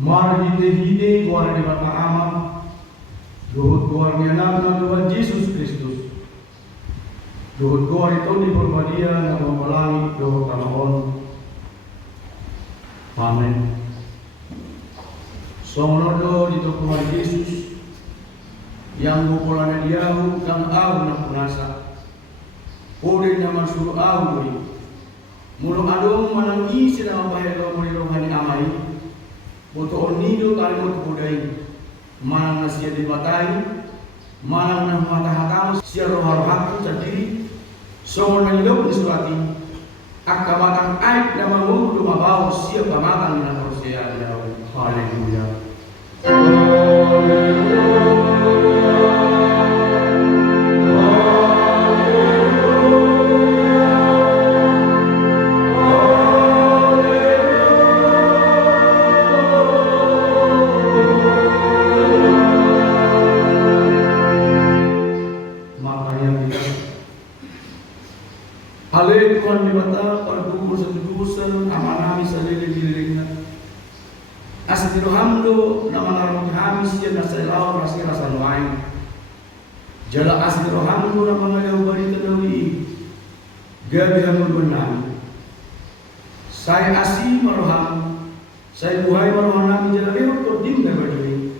Mari hide kuara di mata aman, Luhut kuarnya nama Tuhan Yesus Kristus. Luhut kuar itu di perbadia nama melangit Luhut tanahon. Amin. Songodo di Tuhan Yesus yang bukulana diahu dan aku nak punasa. Kode nyaman suruh aku. Mulu adong manang isi nama bahaya muli rohani amai. Boto onido kalimut budai. Manang nasia dibatai. Manang nang mata-hatamu sia roha-rohaku sendiri. Songon nanyilok disurati. Akabatang aib nama mundu mabau sia pamatang na korsia jauh. Haleluya. Tuhan di mata perdukur sedukusan amanami salili-lilina asatiru hamdo nama naruh hamis ya nasailau rasa lain jala asatiru hamdo nama ngayau bari tadawi gabi hamul benami saya asih maroham saya buhai maroham nami jala lewat kodim berdiri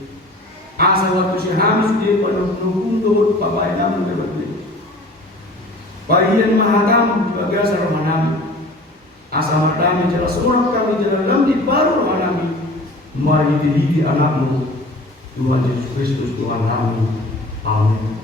asa waktu si hamis dia pada menunggu doa papai nama berdiri bagian mahadam juga biasa rohanami asa madami jala surat kami jala lamdi baru rohanami mari dihidi anakmu Tuhan Yesus Kristus Tuhan kami. Amin.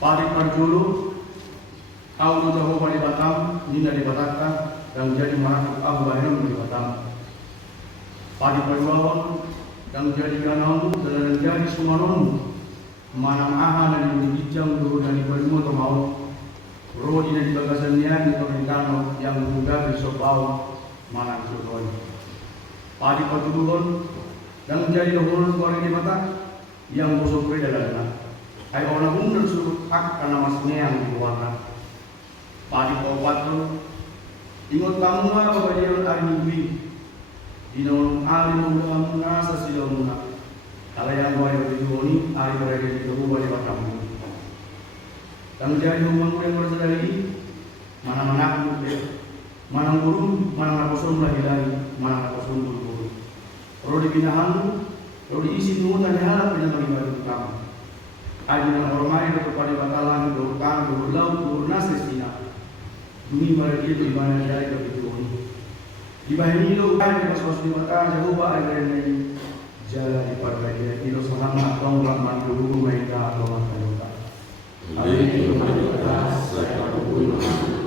Padik Parjulu, kau tahu pada Batam, Nina di Batakka, dan jadi marakuk Abu Bahram di Batam. Padik Parjuawan, dan jadi Ganau, dan jadi Sumanon, Manang Aha dan di Bijang dulu dan di Bermu atau mau, Rodi dan di Bagasannya di Torintano yang muda di Sopau, Manang Sukoi. Padik Parjulu, dan jadi Dohulun Kuari di Batak, yang busuk beda dalam. Ay orang mundur surut ak karena masnya yang diwarna. Padi kawatun, ingot kamu mah kebajikan hari minggu. Di dalam alim muda menasa silau muna. Kalau yang gua yang berjuoni, hari berada di tubuh balik batamu. Tanggung jawab hubungan yang bersedari, mana manakmu deh, mana burung, mana nakosun lagi, mana nakosun buru-buru. Kalau dipindahan, kalau diisi tunggu tanya harap punya bagi kamu. Ajinan hormati kepada batalan dokan laut durnas Cina. Demi pada dia bagaimana dia begitu. Di bahan itu ada masuk di mata jauh ada yang jalan di partai itu selama tahun lama dulu mereka atau mereka. Amin. Saya berdoa.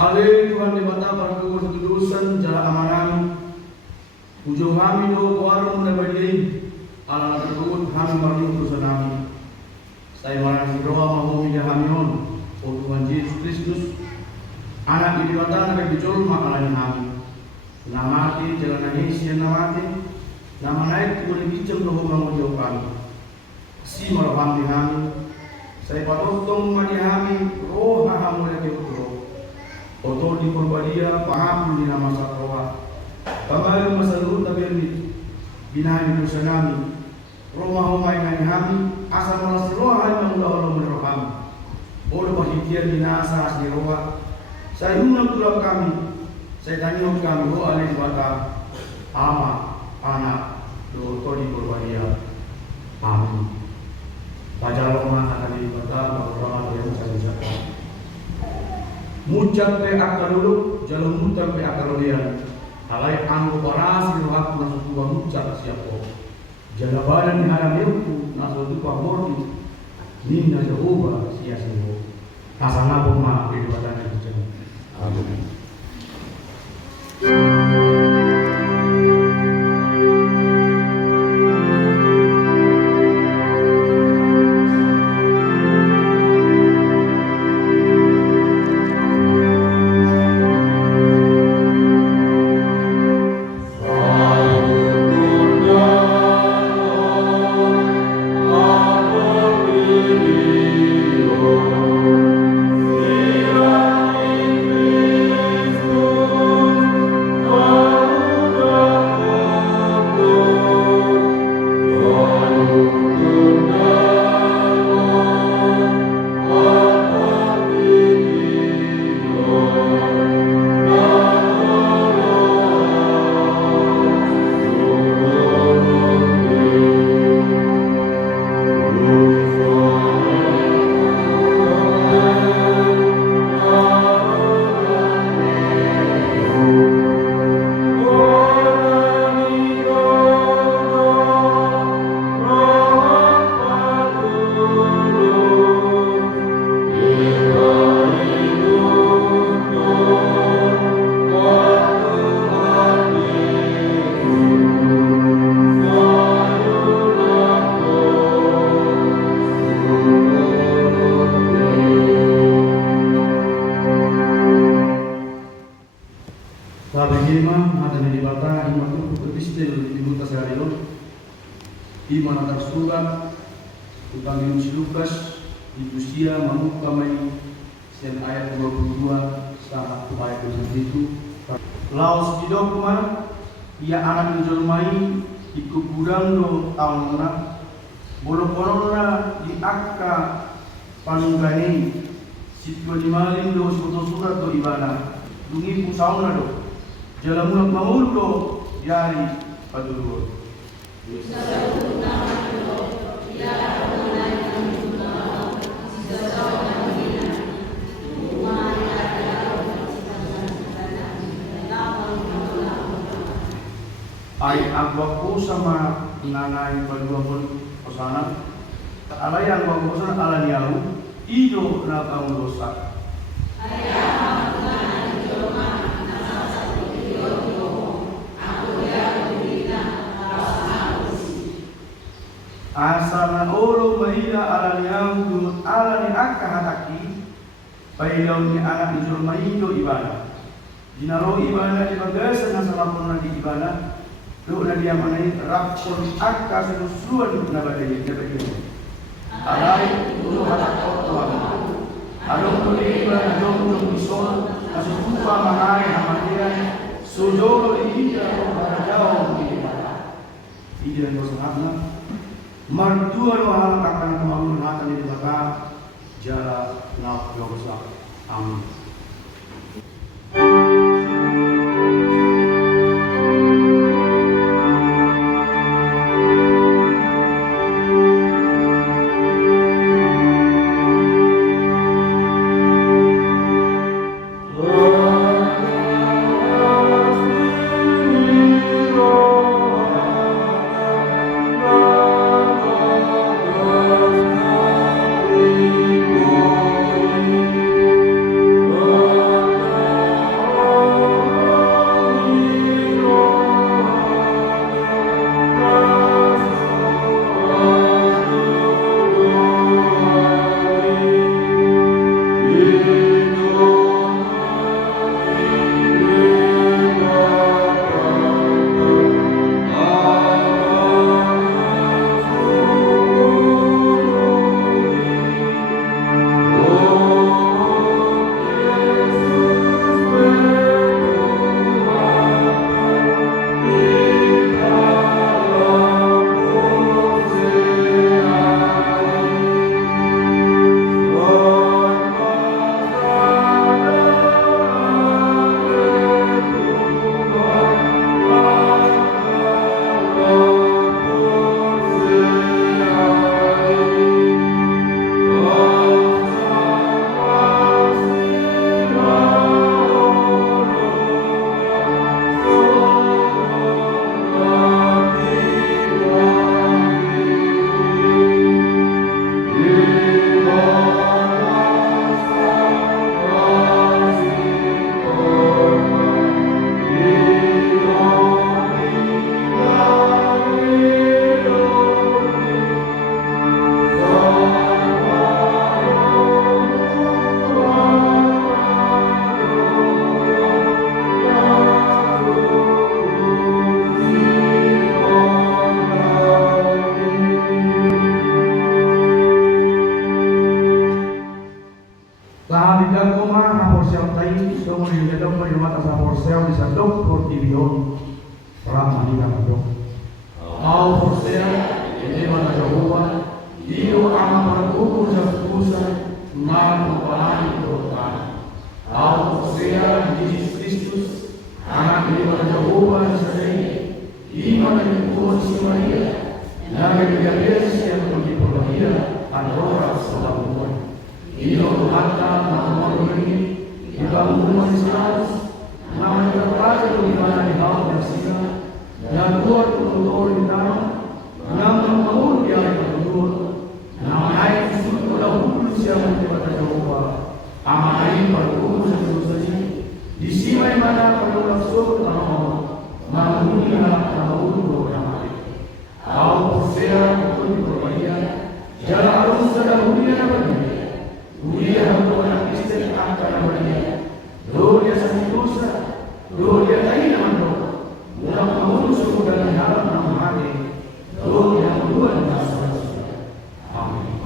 Ale Tuhan di mata para kedudusan jala amanami. Ujung kami do warung na badi ala tersebut kami marni utusan kami. Saya marani doa mahumi hamion o Tuhan Yesus Kristus anak di mata na bijol ma ala kami. Namati jalan Yesus namati nama naik kemudian bicam do mengujo kami. Si maraham di kami. Saya patotong mani kami roh hahamu lagi betul. Otor di Purbadia paham di nama Satrawa. Pamalu masalud na birni binahan ito sa namin. Roma humay nga ni kami asal malasirohan ng ulo mo kami. Olo pahitiyan dinasa ni Roma. Sa unang tulak kami, sa taniyog kami ho alin bata ama anak do otor di Purbadia. Amin. Pajalong mga kanil bata magurama yan sa lisaka. Mucap pe akaruluk jalur mutar pe akarolian. Alai anggo paras di waktu nasu tua mucap siapo. Jala badan di halam yauku nasu tupa mordi. Ninna Jehovah sia-sia. Asana boma di badan yang jeng. Amin. Iman antar surat Utangin si Lukas di usia membuka mai sen ayat 22 sampai ayat 21. Laos di dokumen ia anak menjelmai ikut gudang do tahun mana bolo-bolona di akka panunggani sitwa di malin do foto surat do ibana dungi pusauna do jalan maul do yari padulur. Ay agwaku sama nanay kedua pun pesanan alay ang agwaku sana ala niyahu ido na kaum dosa asana olo mahila ala niyahu ala ni akka hataki pailaw ni anak ni Julmaido ibana dinaro ibana di bagasan na salapun di ibana doon na dia manay rapon akka sa nusuan na badaya alay ulo hatakot tuwag along tuliba na doon bison nasukupa manay hamadian sudolo iida o baradaw iida ang dosa na martua lo halak akan kemaluan hatan di belakang jala na dosa. Amin. ma hapor siang tay so mo yung ledong mo yung mata sa hapor siang di sa doktor tibiyon para manila mo dok. Au hapor siang hindi man na Jehovah iyo ang pag-upo sa pusa nga kupalain ito ka. Au hapor siang Jesus Kristus anak hindi man na Jehovah sa day di man na yung buwan si Maria lagi bigyan siya ng ipolahia at oras sa labuan. Iyo hatta na umagini ibang umanisas na nagkakaroon ng iba ni Hao na sila nagkuhat tutuloy na ng mga ay pagdudod na ay gusto ko lang ulo siya ng Jehovah ang ay pag-ulo sa Jerusalem di si may mana pag-ulasot na ako manghuli na ulo ng ay Hao Hosea ito di Maria jala arus sa dahuli na bagay Gloria ang Kristen ang kanabalia. Gloria sa Diyosa. Gloria tayo naman do. Mulang mamunos ko dalang harap ng mahali. Gloria ang Tuhan na sa Rasul. Amen.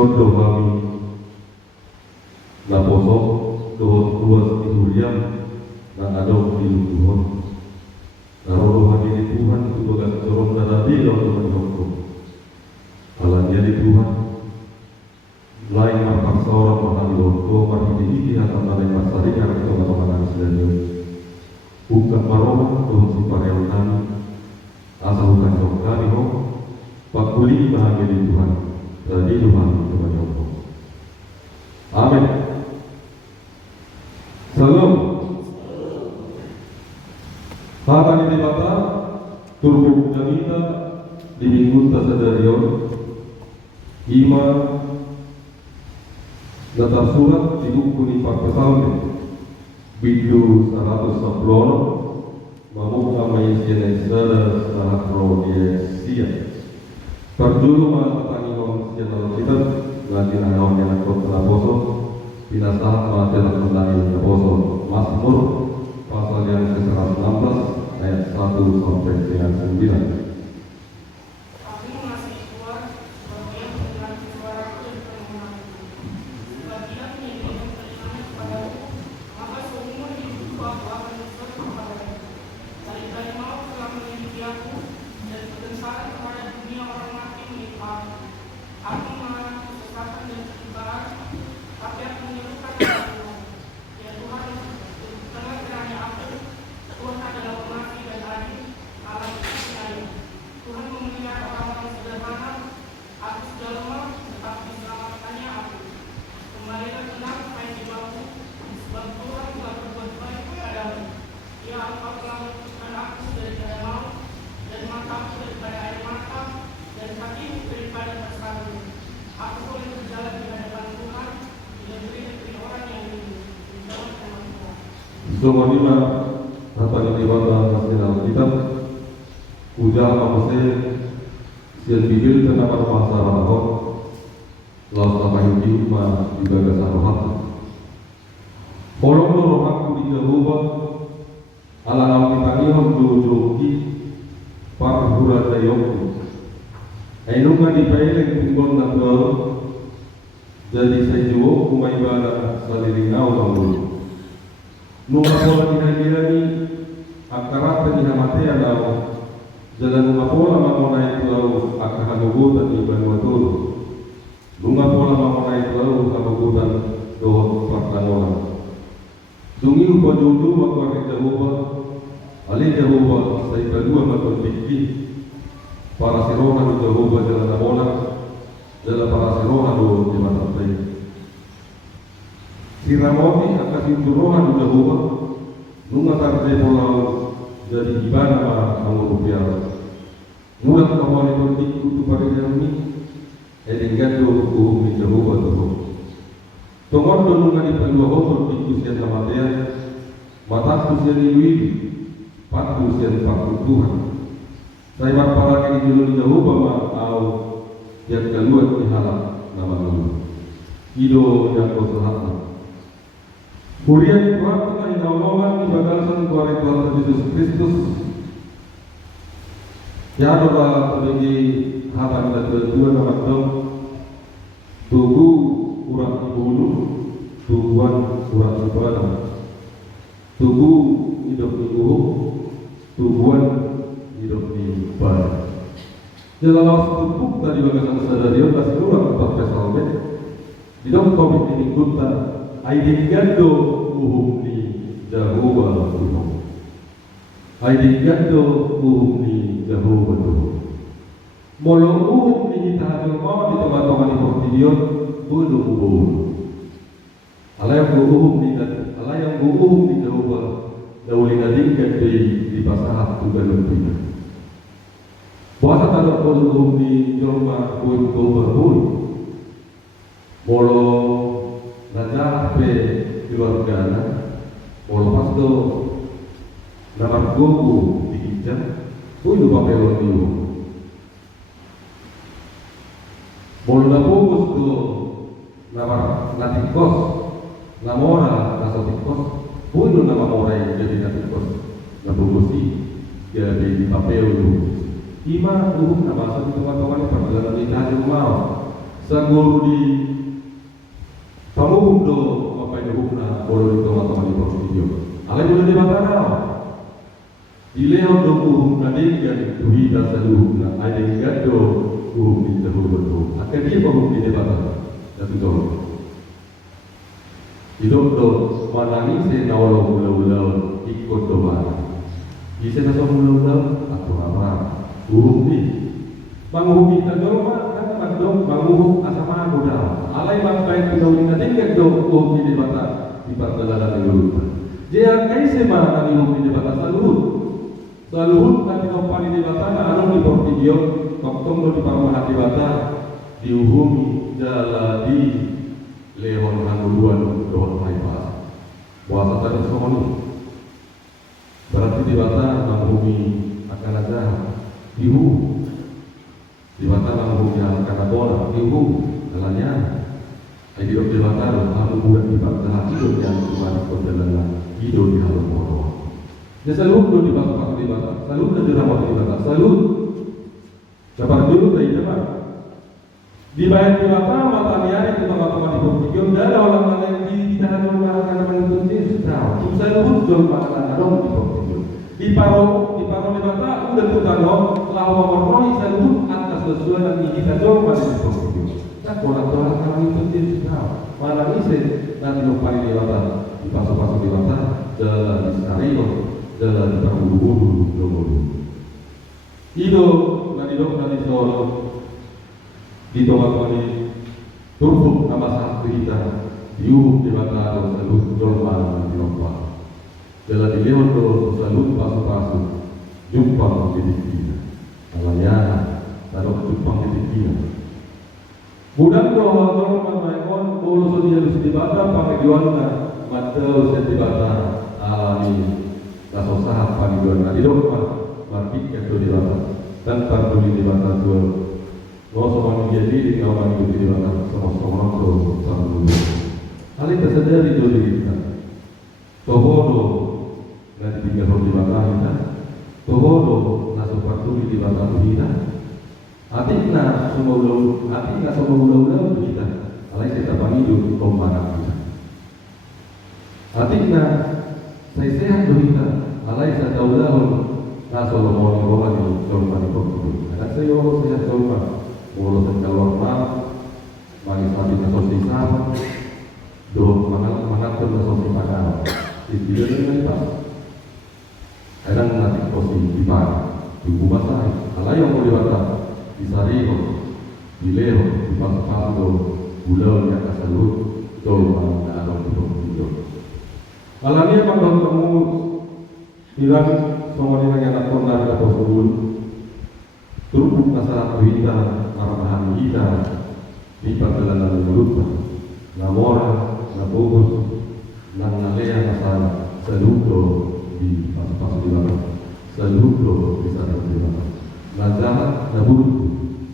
sondo kami na posok dohon ruas ihuriam na adong di Tuhan na roh di Tuhan itu bagas corong na nabi dalam Tuhan hukum alanya di Tuhan lain marpaksa orang mahal loko marhidi hatam na lain masarinya atau na menangis dari bukan maroma dohon si pareonan asa bukan jauh kami ho pakuli bahagia di Tuhan dari Tuhan Tuhan Allah. Amin. Salam. Hata ni dibata turbu jamita di minggu tasadarion ima datar surat di buku ni Pakistan video 110 mamuk amai sienesa sahrodia Perjuru malatani wong channel kita lagi nangawang yang akut Laposo binasa majalah mendai Laposo Mazmur pasal yang ke-116 ayat 1 sampai dengan 9. Semuanya apa yang dibawa nasional kita ujar maksudnya sian bibir kenapa bahasa Arab lalu apa yang diuma dibaga sahabat kolom roh aku dijawab ala kita ini menjoki para hura dayok ainungan dipeleng tinggon nanggal jadi sejuo kumai bala saliringau nanggal nunga pola dinagirani akarata ni hamatea lao jalan nunga pola mamona itu lao akahanugutan ni Vanuatu nunga pola mamona itu lao hanugutan dohot partanola dungi upa dulu makwari Jehovah ali Jehovah sa ikadua matulpiki para sirohan ni Jehovah jalan namola jalan para sirohan do di matapay si Ramoni akan sinturohan di Jehovah nunga tarde polau jadi ibana mengurupiara mudah kawal itu dikutu pada kami edingkan hukum di Jehovah tuh tongol nunga di Jehovah dikusian sama dia mata kusian iwi patu kusian patu Tuhan saya berpara di Jehovah mau yang keluar di halak nama Tuhan ido yang bersahabat Kemudian Tuhan telah inaulawan di bagasan keluarga Tuhan Yesus Kristus yang adalah sebagai hatan dan tujuan nama Tuhan tubuh urat bulu tubuhan urat ibadah tubuh hidup minggu tubuhan hidup di ibadah jelas tubuh tadi bagasan sadarion kasih urat 14 tahun di dalam topik ini kita Aidingando uhumni Jehovah Tuhan. Aidingando uhumni Jehovah Tuhan. Molo uhumni tahajul mau di tempat-tempat di portidion belum uhum. Alayang uhumni dan alayang uhumni Jehovah dauli nadingkan di pasahat juga lebih. Puasa tadak uhumni Jehovah Tuhan. Molo Najar pe keluarga molo pasto namar gogo dikijam puyu papel niu molo na fokus to namar natikos namora nasotikos puyu nama morai jadi natikos na fokusi jadi di papel niu ima nama satu teman-teman perjalanan di rumah Saguru di pamuhum do apa yang hukna boleh di teman-teman di video. Alai boleh di batara. Di leo do uhum nadeng yang tuhi dasar hukna ada yang do uhum di dahulu betul. Akan dia pahum di batara. Satu jauh. Hidup do manani se nawalo ulau-ulau ikut do mana. Bisa nasa ulau-ulau atau apa? Uhum ni. Manguhum kita dorma kan mandong manguhum asama muda. Alai bangkai pulau ni nadeng yang do uhum di batara di batara dulu. Dia kaise mana uhum di batara selalu. Saluhut nanti kompani di batana anu di video koktong di parmahat di bata diuhumi jala di lehon hanuluan doon maipas puasa tadi semoni berarti di bata menghumi akan ada dihu di bata menghumi akan ada bola dihu alanya di bata anu buat di bata hidup yang cuma kondalan hidup di halam bola. Dia selalu di bawah di bawah, selalu ada ramah di bawah, selalu dapat dulu dari depan. Dibayar di bawah mata niari di teman-teman di bawah. Dan orang lain di dalam rumah akan menuntut sudah. Selalu jual makanan dong di bawah. Di paro di bawah udah tutangong lawan moroi selalu atas sesuai yang kita jual pada di bawah. Tak orang akan menuntut sudah. Mana ini nanti lupa di bawah, di pasok-pasok di bawah, jalan di Skarino. Dalam berburu-buru dulu. Ido nadi dok nadi solo di teman-teman ini tumpuk nama satu kita diuh di mata selalu jorman di nomor. Dalam di leon do selalu pasu-pasu jumpa di kita. Alanya taruh jumpa di kita. Budak do jorman maikon bolu dia di bata pakai diwana mateu di bata alami. Laso sahab paniduan na didok marpik yang di bawah dan terduli di bawah jual mau sama dia di kawan itu di bawah sama-sama tu sama dulu. Hal itu tersadari dulu kita. Tohodo nanti tinggal di bawah kita. Tohodo laso perduli di bawah kita. Atikna semua ulau kita. Alai kita panidu tombana kita. Atikna saya sehat berita, alai saya tahu dah naso mau dibawa di rumah di bawah. Dan saya orang sehat rumah, bolos keluar rumah, manis mati naso sisa, doh mangat pun naso siapa tidak dengan pas. Kadang nanti posisi di bar, di rumah saya, alai yang mau dibawa di Sariho, di Leo, di Pasco, Bulau di atas salut, jauh mana ada di bawah. Alami apa kamu bilang semua ini yang nak kondar atau sebul turut masalah kita arahan kita di perjalanan mulut namora nabogus nangalea masalah seludo di pas di bawah seludo di sana di bawah nazar nabur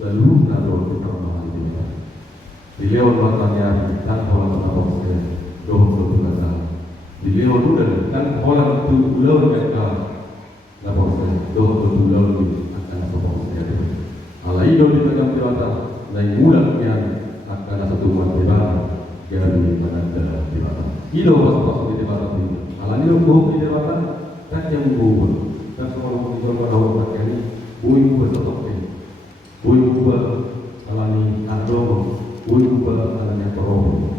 seludo nado di perjalanan di bawah di leon matanya dan orang tahu saya doh nazar di leo dulu kan orang itu ulau mereka nggak boleh doh ulau di akan sebuah sejarah. Alai do di tengah dewasa lain mudah yang akan satu mata dari mana dewasa. Ido pas di dewasa ini. Alai do buh di dewasa tak yang buh dan semua orang di dalam awal pakai ini buih bersetok ini buih ber alani adong buih ber alani torong.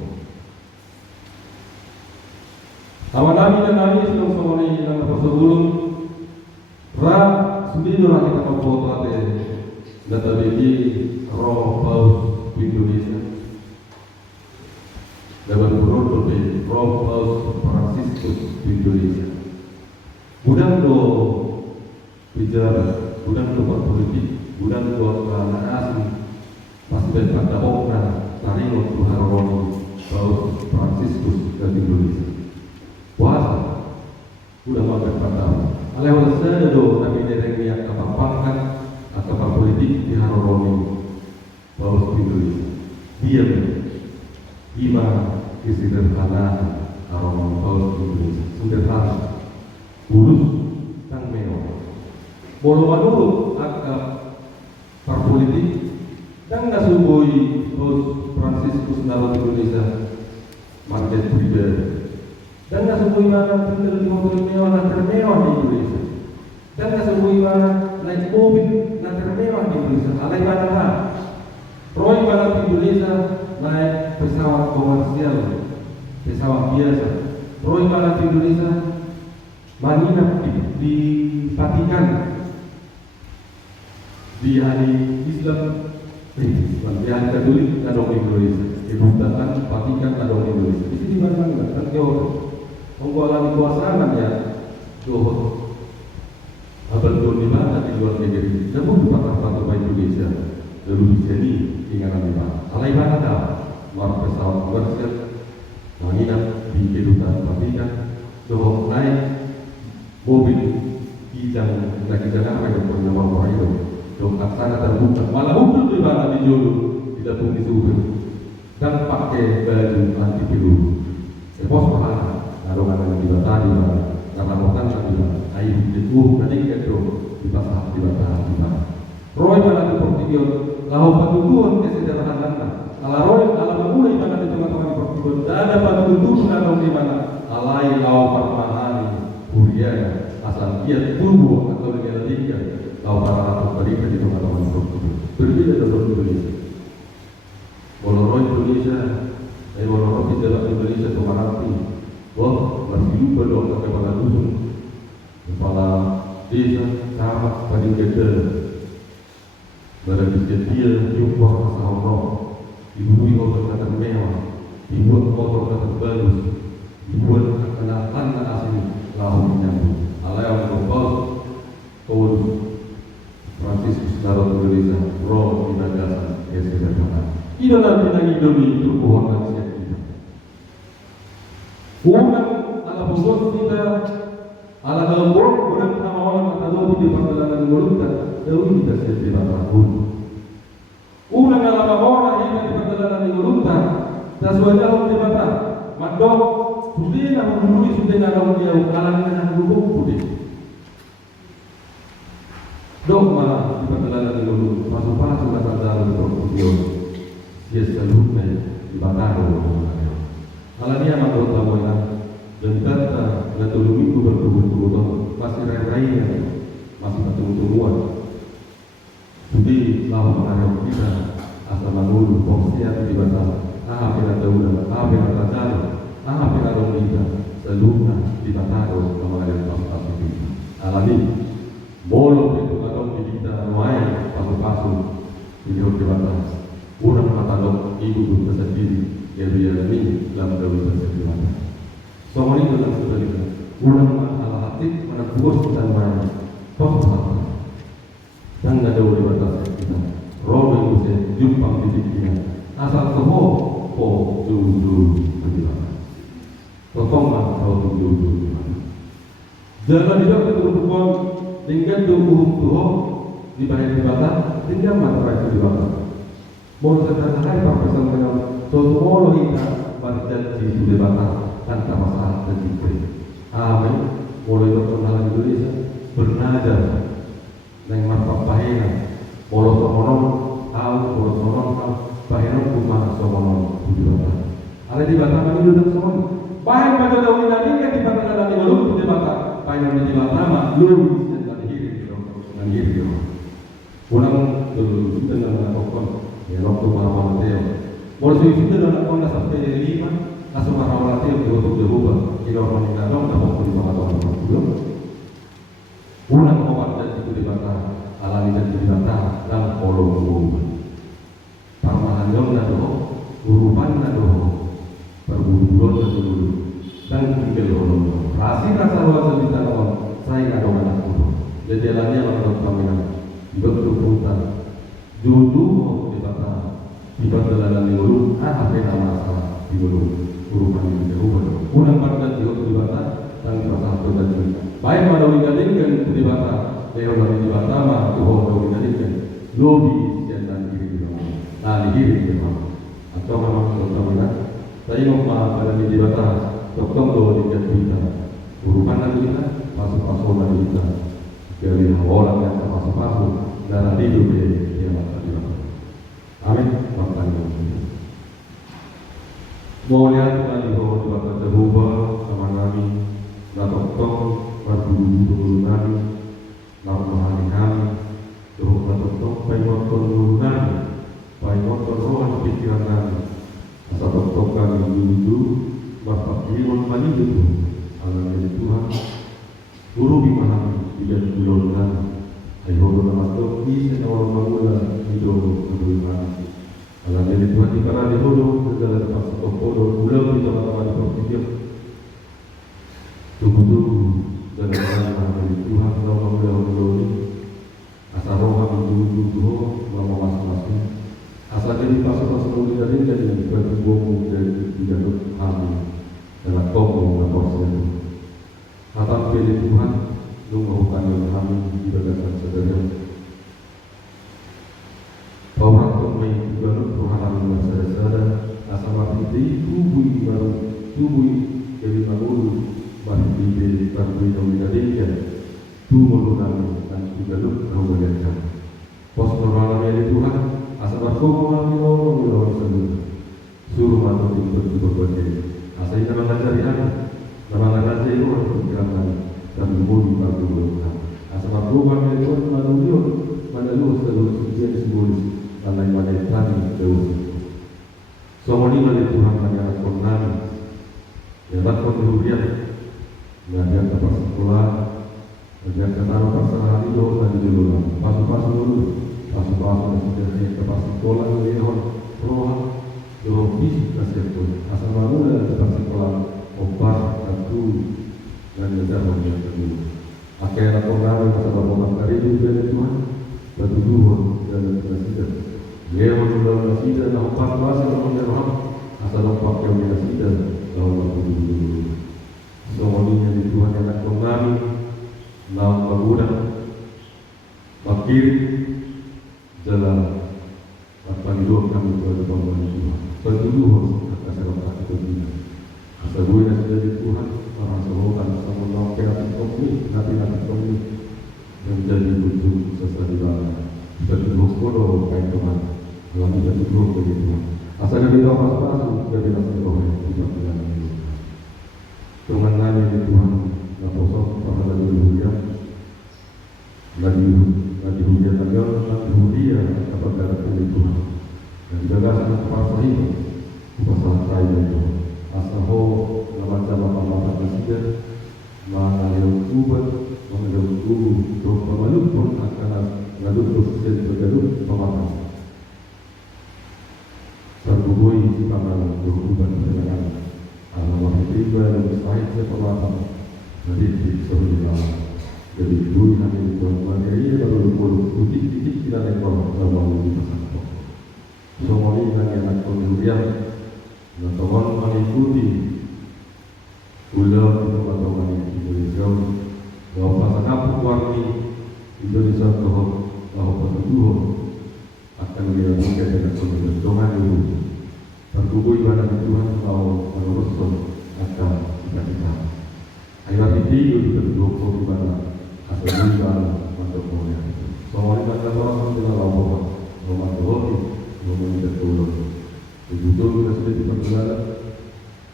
Awanami dan nami sedang semoni yang bersebelum ra sendiri orang kita foto ate data bedi roh paus Indonesia dapat berurut di roh paus Franciscus Indonesia. Budang do bicara, budang do politik, budang do anak asli pasti berpada orang taringot tuharoni paus Franciscus dari Indonesia. Puasa sudah makan pertama. Oleh oleh do nabi dereng yang kapapangkan atau politik di Haroroni Paus Indonesia. Diam, ima kesederhanaan Haroroni Paus Indonesia. Sederhana, urus tang mewah. Bolo manurut akal perpolitik dan nasubui Host Franciscus Naron Indonesia Market Breeder dan semua ibarat tinggal di mobil mewah dan termewah di Indonesia dan semua ibarat naik mobil dan termewah di Indonesia alai ibarat Roy ibarat di Indonesia naik pesawat komersial pesawat biasa Roy ibarat di Indonesia menginap di Vatikan di hari Islam di hari Katolik kadang Indonesia kedutaan Vatikan kadang Indonesia di sini mana kan jauh mengkualani kuasaan ya doh abang di mana di luar negeri namun di patah-patah Indonesia lalu di sini tinggalan di mana alai mana dah luar pesawat komersial menginap di kedutaan Vatikan doh naik mobil kijang lagi jangan apa yang punya orang itu dong aksana terbuka malah mobil di mana di jodoh tidak pun disuruh dan pakai baju anti peluru pos pahala kalau ada di batari karena makan di air itu nanti itu di pasar di batari di mana Roy pada Portugal lahu patutuan kesederhanaan ala Roy ala mulai mana di tengah-tengah Portugal ada patutuan di mana alai lau permahani Kuriana asal kiat tubuh atau negara tiga tahu para rakyat balik di tengah-tengah Portugal berbeda dengan Indonesia Boloro Indonesia Boloro di dalam Indonesia itu Marathi wah masih lupa dong kepala dusun kepala desa camat paling gede berada dia jumpa masalah dibui obat mewah dibuat obat bagus dibuat kenalan asli lalu menyambut alai yang berkol kau Franciscus Naron Indonesia roh di nagasan kesederhanaan kita nanti lagi demi berbohong manusia kita uang ala bosok kita ala gambor orang sama orang kata doa di perjalanan golongan dewi kita setiap tahun uang ala gambor kita di perjalanan golongan dan suara di mata madok sudah nak menunggu sudah nak orang dia kalangan dengan guru putih dogma di perjalanan golongan masuk kata dalam berputih dia selalu di bataro kalau dia makhluk tamunya dan kata dan tulu minggu berturut-turut masih rai-rai masih bertemu-temuan jadi lawan mengarang kita asal manulu porsiat di bataro pina tahu pina tajam pina dong kita selalu di bataro mengarang pas-pas itu alami bolong itu kadang kita main pasu-pasu di bataro orang matadok ibu berkata sendiri yang dialami dalam daun bersebut. Soal itu dalam sebaliknya, orang masalah hati mana kuat dan mana toh dan ada oleh batas kita. Roh yang bisa jumpa titik kita. Asal semua jauh berjalan. Potonglah kalau jauh. Jangan tidak berhubungan dengan Tuhan di bawah batas dengan mata di batas. Mohon sekarang profesor dengan semua kita berjanji sudah batal tanpa masalah dan diberi. Amin. Mulai berkenalan Indonesia bernajar dengan marfak bahaya. Bolos somonon tahu bahaya rumah somonon di batal. Ada di batal ini sudah somonon. Bahaya pada tahun ini kan di batal ada di belum di batal. Bahaya di batal belum dan diri. Pulang dulu dengan pokok. Ya waktu para Mateo. Boleh itu dalam konda sampai 5 langsung para Mateo di waktu berubah. Jika orang ini dalam dapat di bawah tahun 40. Ulang awal dan itu dibakar, alami dan dibakar dan kolom parmahan dong nado, urupan nado, perburu nado, dan tinggal kolom. Rasa wajah di tanah saya nado anak kudo. Jadi jalannya menurut kami berputar. Dulu di perjalanan di Ulu, apa masalah di Ulu, urupan yang berubah. Kurang pada di Bata dan satu dan baik pada dikalikan di Bata, lewat di Bata mah Tuhan dikalikan, lobi dan diri di bawah, di diri di bawah. Atau memang terutama, saya mau pada di Bata, tokong do dikalikan, urupan lagi kita, masuk lagi kita, dari orang yang masuk darah hidup dia mata di bawah. Amin. Bapak Mulia Tuhan Ibu Bapak Jehovah sama kami, Bapak Guru kami, Bapak kami, Jehovah Bapak Pengor Guru kami, Pengor roh pikiran kami, asal Bapak kami dulu, Bapak Iwan kami dulu, Allah Tuhan, Guru bimana tidak dulu kami, Ayo nama Tuhan, Senawal Mamula hidup dulu kami. Allah dari Tuhan di para dahulu segala tempat sekolah ulang di tempat-tempat berpikir tunggu dalam nama dari Tuhan dalam dahulu ini asal roh kami dulu lama masing-masing asal jadi pasal-pasal dari jadi bertumbuh dan tidak kami dalam kaum dan proses kata pilih Tuhan menguhkan yang kami di bagasan saudara orang pemain baru perhalan masa-masa asal mati tubuh dari bangun mati dari tanpa menjadikan tubuh kami dan juga kau berikan pos perhalan dari Tuhan asal berkomunikasi orang semua suruh masuk itu berbagai asal kita mengajari nama raja itu harus berpikiran dan memulih bagi asal berkomunikasi dari Tuhan manusia seluruh sejarah simbolis lain pada tadi jauh. Semua ini dari Tuhan hanya konami, ya tak konduria, belajar ke sekolah, belajar ke taruh pasal itu tadi dulu, pasu dan sejarah ke sekolah ini roh fisik kasih pun, asal bangun dari sekolah obat dan belajar yang kedua. Akhirnya konami pasal bangun dari itu dari Tuhan, batu dan sejarah. Dia menunda nasidah dalam pas-pas yang menjerah asal lompat yang nasidah dalam waktu dulu. Semuanya di Tuhan yang akan kami dalam bangunan bakir jalan akan hidup kami kepada bangunan Tuhan. Bertuduh atas serta itu tidak. Asal gue nasidah di Tuhan orang selokan sama lompat nanti kami menjadi wujud sesuatu bangsa. Bertuduh sekolah kain teman. Lama jadi guru begitu. Asal dari doa pas dari nasi doa tidak berjalan ini. Tuhan nanya di Tuhan, naposok pada dari hujan, lagi hujan agar lagi hujan apa darah dari Tuhan. Dan jaga sangat pasal itu, pasal saya itu. Asal ho lama apa presiden, mana yang kubat, mana yang guru, doa pemalu pun akan lalu proses bergaduh pemahaman. Terhubungi di kamar berhubungan dengan alam tiba dan mustahil sepematan dari sebelah jadi dulu nanti dibuat materi baru titik tidak ekor dalam di pasar. Semua ini anak kemudian dan teman mengikuti ulang di teman-teman Indonesia bahwa pasangan warni Indonesia bahwa penuh akan dilakukan dengan kemudian dulu. Terkumpul ibadah Tuhan mau meneruskan akan kita. Ayat itu berdua ibadah asal ibadah untuk mulia. Semua ibadah orang tidak lawan, rumah Tuhan, rumah tidak turun. Begitu kita sudah diperjelas,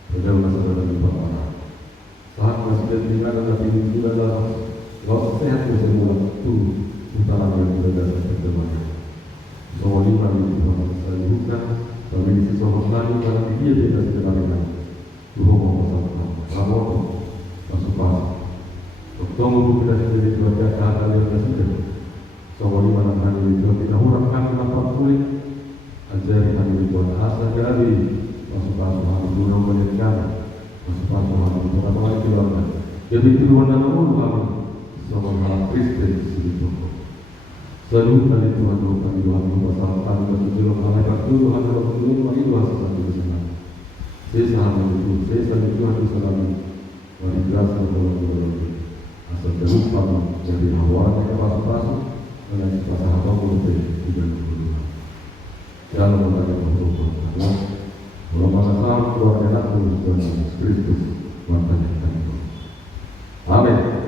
pada masalah di bawah. Saat masih ada tinggal tapi sudah dalam waktu sehat semua itu utara yang sudah terjadi. Semua ibadah Tuhan saya bukan. Kami di sisi lain dalam dia tidak sebenarnya Tuhan mengusahakan Ramoto Pasupas Bertemu kita sendiri sebagai keadaan yang presiden Semua di mana kami itu tidak urang kami nampak kulit Ajari kami dibuat asa dari Pasupas Tuhan guna menjadikan Pasupas Tuhan berapa kali keluarga jadi tiruan dan umum kami Semua hal Kristen segitu Selalu dari Tuhan kami Tuhan mempersahakan bertujuan malaikat Tuhan dalam dunia bagi dua sesuatu di sana. Saya sahabat itu, saya sahabat Tuhan di sana. Bagi berasa dalam asal terus kami jadi awal kita pasang dengan pasangan putih di dalam dunia. Jangan mengalami Tuhan. Kalau masalah keluarga aku dan Kristus matanya kami. Amin.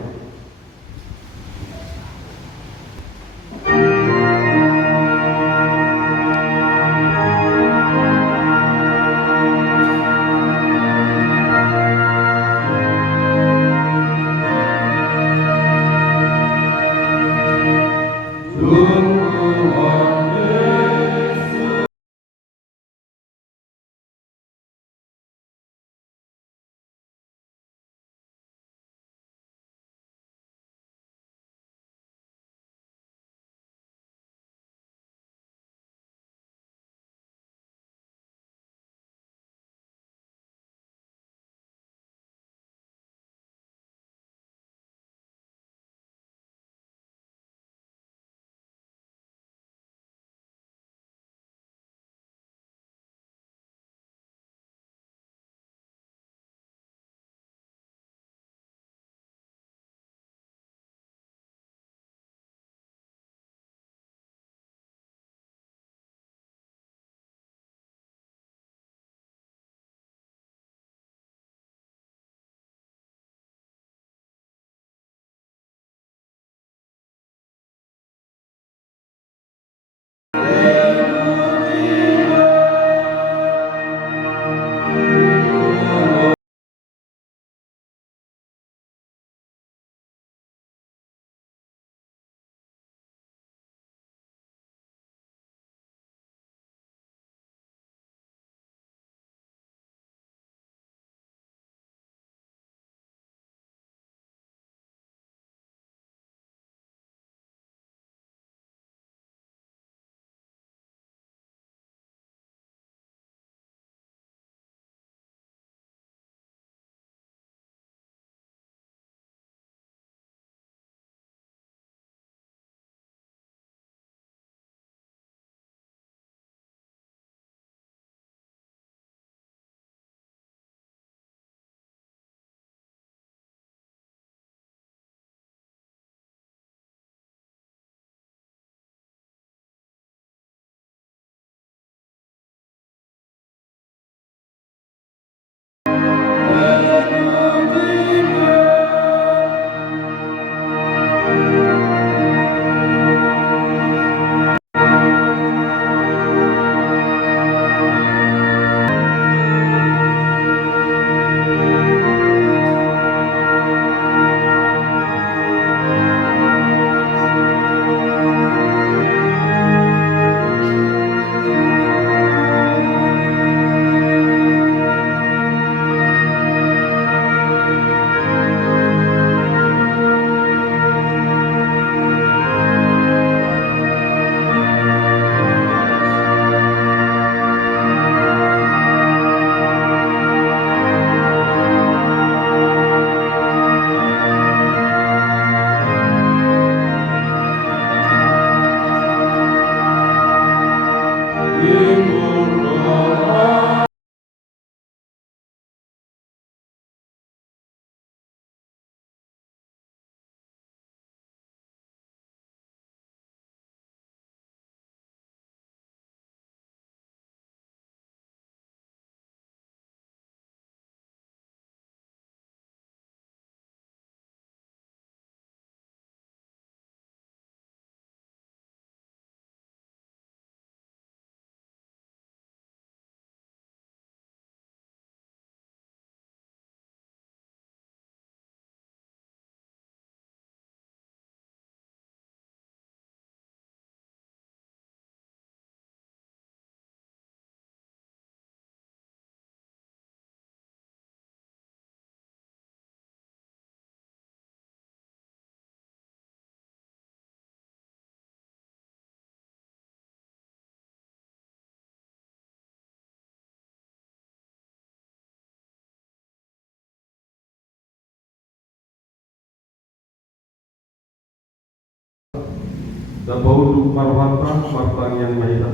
Dabaudu marwata martang yang mahita.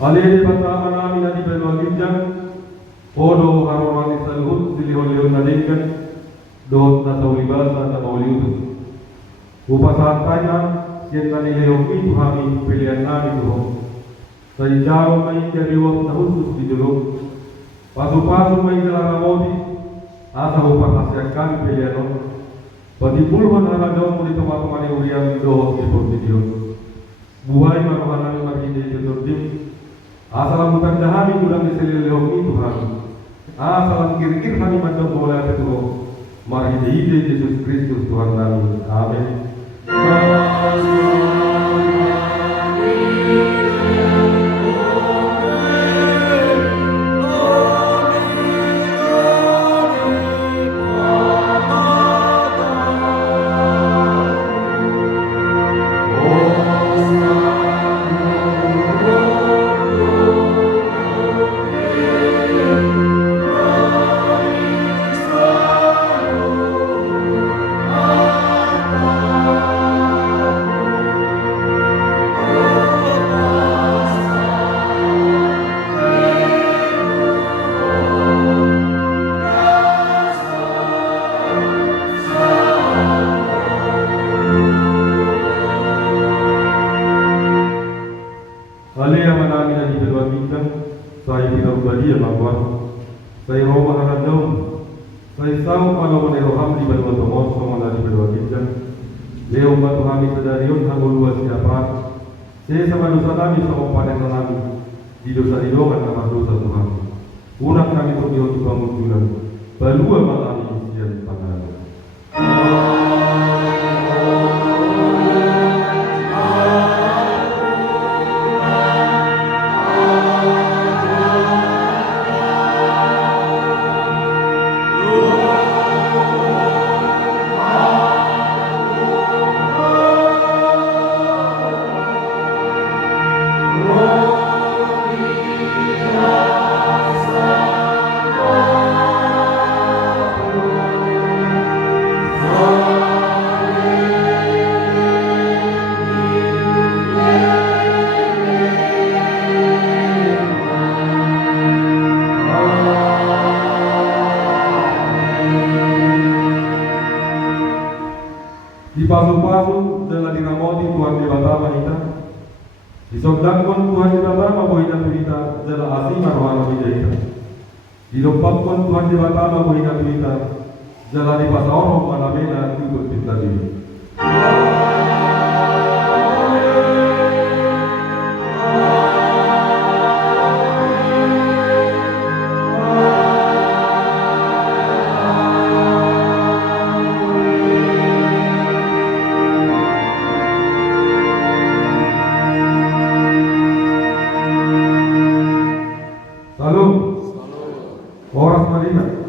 Alih bata manami nadi belwagijang. Odo haromani salhut silihon-lihon nadikan. Dohot na saulibasa na mauliudu. Upasahan tanya sienta nilehong itu kami pilihan nami Tuhan. Sa jaro may kariwak na husus di dulu. Pasu-pasu may kalaramodi. Asa upasasya kami pilihan. Patipulhon halagaw mo dito matumani uriang dohot di portidion. Buhay manuhanami marhindi di turdim. Asa lang mutandahami ulang di sililehong itu kami. Asa lang kir-kir kami mandang mula ke Tuhan. Marhindi Yesus Kristus Tuhan kami. Amin. Alea manami na dibelwagikan, saya pinagbadia mawar, saya roma haradom, saya sao palawan eroham di belwatomos sama na dibelwagikan, leo batu kami sedarion hangul luas siapa, saya sama dosa kami sama panen kami, di dosa idongan nama dosa Tuhan, unak kami terbiut bangun bulan, balua malami isian pangan. Di pasu-pasu dan diramoti Tuhan di batama kita. Di sodakon Tuhan di batama bohina kita jala asima rohana kita. Di lompakon Tuhan di batama bohina kita jala di pasaono manamena ikut kita diri. Oras Marina.